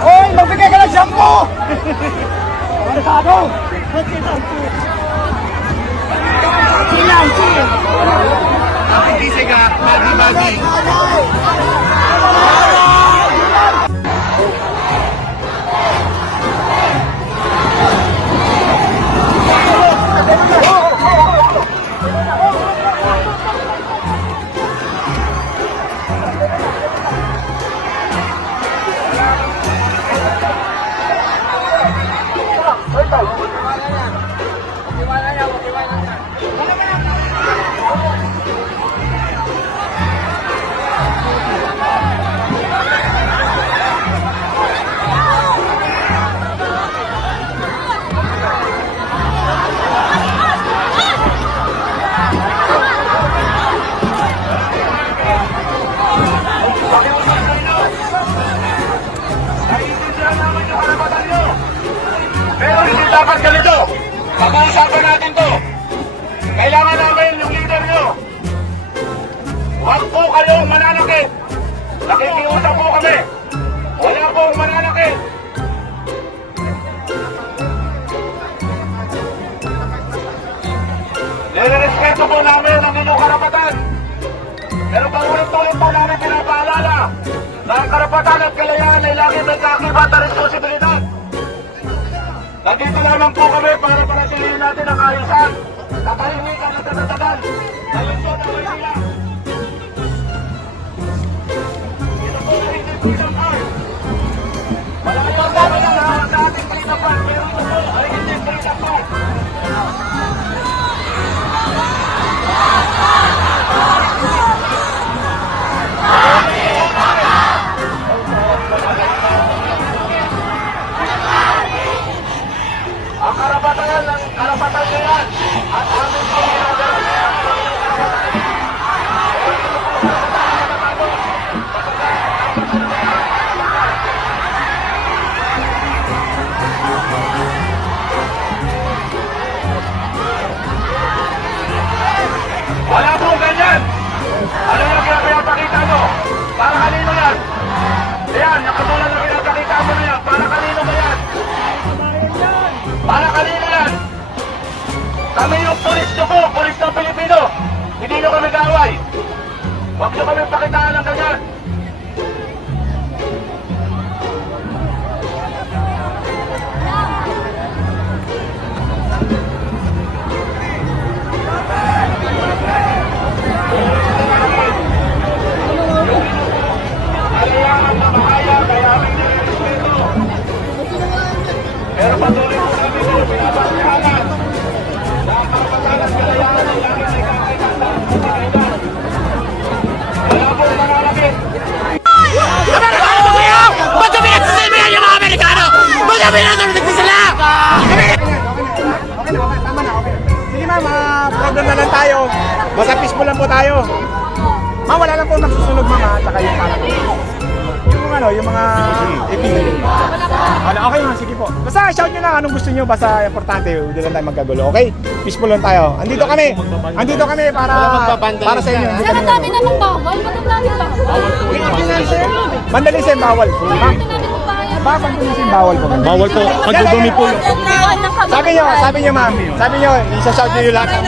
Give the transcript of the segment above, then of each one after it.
Hoy, magbigay ka ng shampoo! Ano? Silang, silang! Nakikisi ka, magi-magi. Pero hindi dapat ganito. Pag-uusapan natin to. Kailangan namin yung leader nyo. Huwag po kayong mananakit. Nakikiusap po kami. Wala pong mananakit. Nire-respeto po namin ang inyong karapatan. Pero paulit-ulit po namin pinapaalala na ang karapatan at kalayaan ay lagi may kaakibat at responsibilidad. Nandito lamang po kami para panatilihin natin ang ayusan, katahimikan at katatagan sa lungsod ng Maynila. Ito po ay hindi freedom park. Malaki po sa ating freedom park, pero ito po ay hindi freedom park. Ang karapatan ng karapatan nyo yan at amin po wala pong ganyan. Ano yung pinapakita nyo? Para kanino yan? Ayan, nakatulad na pinapakita mo na yan. Para kanino ba yan? Para kanino yan? Kami yung pulis nyo po, pulis ng Pilipino. Hindi nyo kami gaway. Huwag nyo kami pakitaan ng ganyan. Kailangan na mahaya, kaya aming nire-respeto. Pero patuloy po namin ito, pinapasihanan. Na ang karapatan at kalayaan ay lagi may kakaitan sa pagkakaitan. Wala pong mananakit. Amerikano ba kayo? Ba't yung pinagsasabi mo yan yung mga Amerikano? Ba't yung pinagsasabi sila? Okay, tama na, okay. Sige ma'am, problem na lang tayo. Basta peaceful lang po tayo. Ma'am, wala lang po nagsusunog ma'am, at saka yung parang yung mga wala, okay ma'am, sige po. Basta shout nyo lang anong gusto nyo, basta importante, hindi lang tayo magkagulo, okay? Peaceful lang tayo. Andito kami para sa inyo. Sir, ang dami namang bawal. Ba't ang dami bawal? Vandalism bawal. Ma'am, vandalism bawal po. Bawal po. Pagdudumi po. Sabi nyo ma'am, isa-shout nyo yung lahat.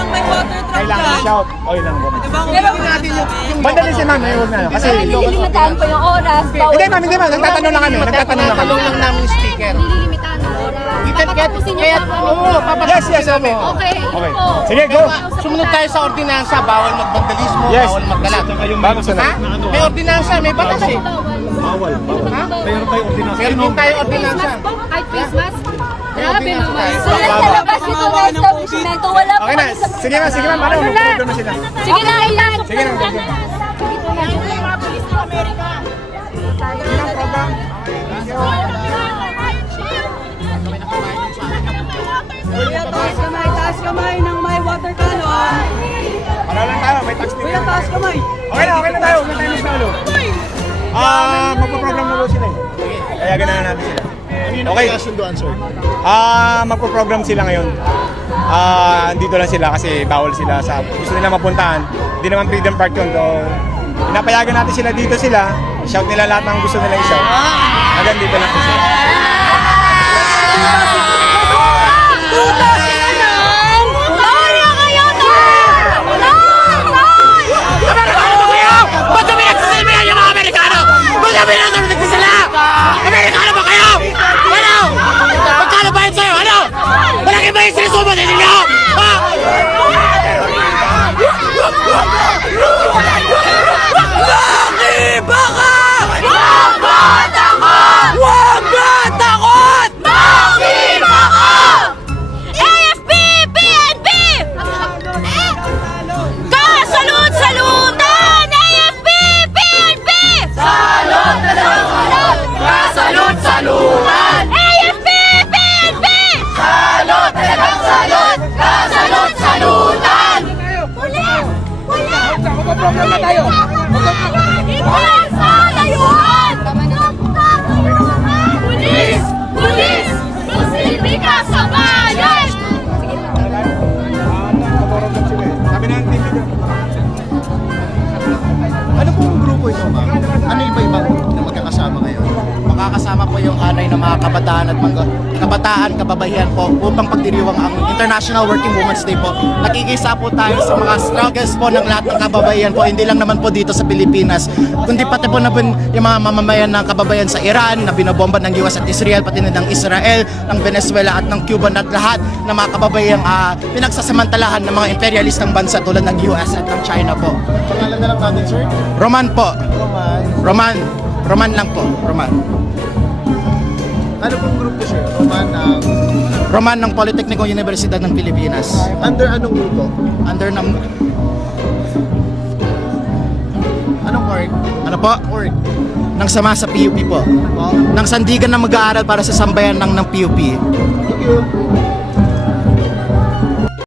Kailangan i-shout. O yun lang po. Vandalism ma'am, huwag na. Kasi Nililimitaan po yung oras. hindi ma'am, nagtatanong lang kami. Nagtatanong lang namin sticker. Nililimitaan ang oras. Patapusin yung Yes, okay. Okay. Sige, go. Sumunod tayo sa ordinansa, bawal magbandalismo, Yes. bawal magkalat. Bago sa Ha? May ordinansa, may batas eh. Bawal. Meron din tayo ordinansa. Kahit face mask. Grabe naman. So, nasa labas ito na establishmento. Wala po Okay na. kami sa... Sige ma'am, ano? Doon na sila. Sige na, ilan. Sige na, sige. Dito na. Yung mga polis ng Amerika. Sige na, program. Okay na tayo. Huwag na tayo magsalo. Magpo-program na daw sila eh. Kaya ganahan natin sila. Okay. Magpo-program sila ngayon. Dito lang sila kasi bawal sila sa gusto nila mapuntahan. Hindi naman Freedom Park yun. So, pinapayagan natin sila dito sila. Shout nila lahat ng gusto nila i-shout. Hanggang dito lang po sila. Amerikano ba kayo? Ba't kami nagsasalbayan yung mga Amerikano? Ba't kami nagsasalbayan sila? Amerikano ba kayo? Ano? Magkano ba yun sa'yo? Ano? Malaki ba yung sinusubo din ninyo? Ha? Laki baka! Huwag ba takot? Huwag ba takot? Laki baka! AFP! PNP! Kasalut-salutan! AFP! PNP! Salot na lang salot! Kasalut-salutan! AFP! PNP! Salot na lang salot! Kasalut-salutan! Magpaprogram na tayo! Iwan sa layuan! Pulis! Pulis! Musilbi ka sa bayan! Magpo-program sila eh. Sabi na ng TV ko. Ano pong grupo ito, ma'am? Ano iba-ibang na magkakasama ngayon? Makakasama po yung anay ng mga kabataan at mga kababayan po upang pagdiriwang ang International Working Women's Day po. Nakikisa po tayo sa mga struggles po ng lahat ng kababayan po, hindi lang naman po dito sa Pilipinas, kundi pati po na po yung mga mamamayan ng kababayan sa Iran na binobomba ng US at Israel, pati na ng Israel, ng Venezuela at ng Cuba at lahat ng mga kababayang pinagsasamantalahan ng mga imperialistang bansa tulad ng US at ng China po. Pangalan na lang natin, sir. Roman po. Roman. Roman lang po. Roman. Ano pong grupo, sir? Roman ng... Roman ng Polytechnico Universidad ng Pilipinas. Under anong grupo? Under ng... Anong org? Ano po? Org. Nang sama sa PUP po. Oh, Nang sandigan na mag-aaral para sa sambayan ng PUP. thank you.